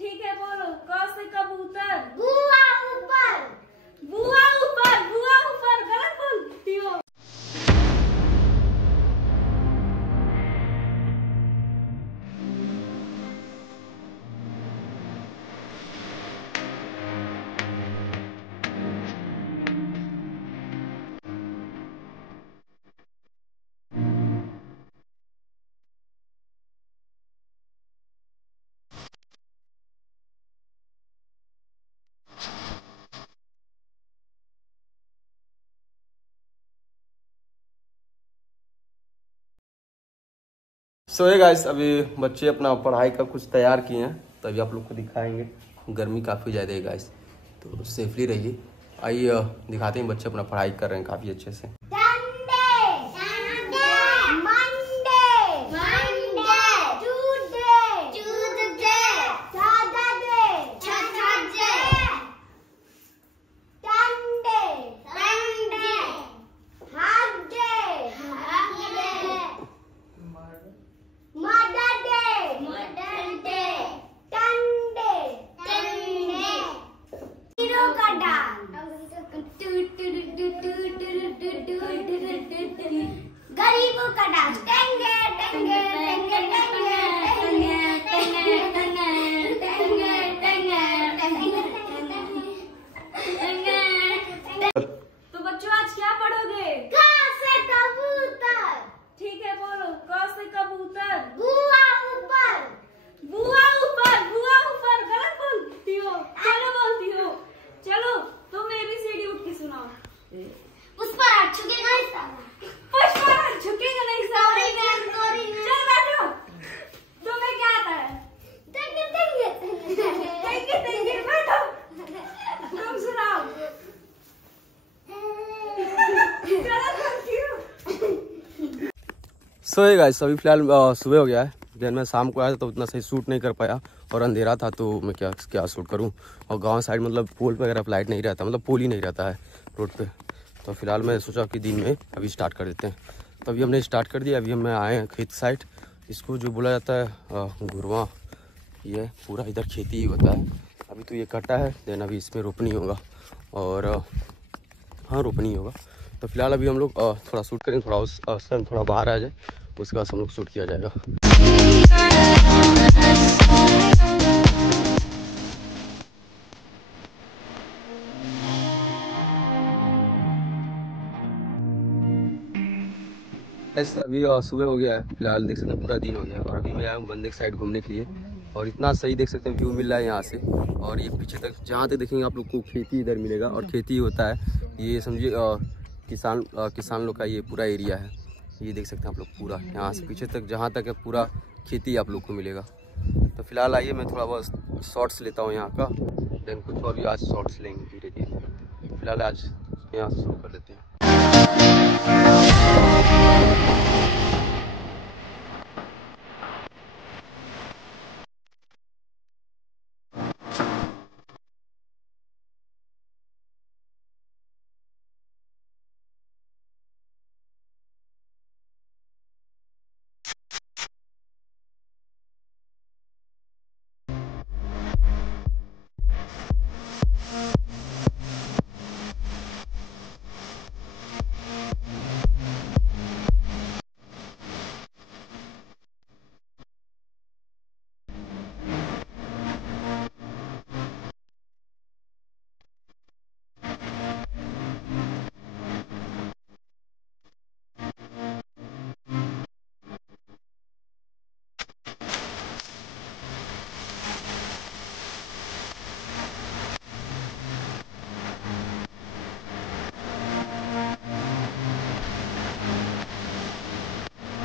ठीक है बोलो। क से कबूतर। बुआ ऊपर। बुआ ऊपर। बुआ ऊपर गलत बोलती हो। सो ये गाइस, अभी बच्चे अपना पढ़ाई का कुछ तैयार किए हैं, तो अभी आप लोग को दिखाएंगे। गर्मी काफ़ी ज़्यादा है गाइस, तो सेफली रहिए। आइए दिखाते हैं, बच्चे अपना पढ़ाई कर रहे हैं काफ़ी अच्छे से। गरीबों का डांस। टेंगे टेंगे टेंगे टेंगे टेंगे टेंगे टेंगे टेंगे टेंगे टेंगे। तो बच्चों आज क्या पढ़ोगे? क से कबूतर। ठीक है बोलो। क से कबूतर। बुआ ऊपर। बुआ ऊपर। बुआ ऊपर गलत बोलती हो। चलो बोलती हो। चलो तुम ABCD उठ के सुनाओ। उस पर झुकेगा नहीं साला। पुष्पा झुकेगा नहीं साला। Sorry ma'am, sorry ma'am. चल बैठो। तुम्हें क्या आता है? टेंगे टेंगे टेंगे टेंगे बैठो। तुम सुनाओ। गलत बोलती हो। सो ये गाइस, अभी फिलहाल सुबह हो गया है। दिन में शाम को आया था तो उतना सही शूट नहीं कर पाया, और अंधेरा था तो मैं क्या शूट करूं। और गांव साइड मतलब पोल वगैरह पर लाइट नहीं रहता, मतलब पोल ही नहीं रहता है रोड पे। तो फिलहाल मैं सोचा कि दिन में अभी स्टार्ट कर देते हैं, तो अभी हमने स्टार्ट कर दिया। अभी हम आए हैं खेत साइड, इसको जो बोला जाता है घुरवा। ये पूरा इधर खेती ही होता है। अभी तो ये कटा है, देन अभी इसमें रोपनी होगा, और हाँ रोपनी होगा। तो फिलहाल अभी हम लोग थोड़ा शूट करेंगे, थोड़ा उस सन थोड़ा बाहर आ जाए, उसके बाद हम लोग शूट किया जाएगा। अभी सुबह हो गया है, फिलहाल देख सकते हैं पूरा दिन हो गया है, और अभी मैं आया हूँ बंदे की साइड घूमने के लिए। और इतना सही देख सकते हैं व्यू मिल रहा है यहाँ से, और ये पीछे तक जहाँ तक देखेंगे आप लोग को खेती इधर मिलेगा, और खेती होता है ये समझिए किसान लोग का ये पूरा एरिया है। ये देख सकते हैं आप लोग पूरा यहाँ से पीछे तक जहाँ तक है पूरा खेती आप लोग को मिलेगा। तो फिलहाल आइए मैं थोड़ा बहुत शॉर्ट्स लेता हूँ यहाँ का, देन कुछ और भी आज शॉर्ट्स लेंगे धीरे धीरे। फिलहाल आज यहाँ से शुरू कर देते हैं।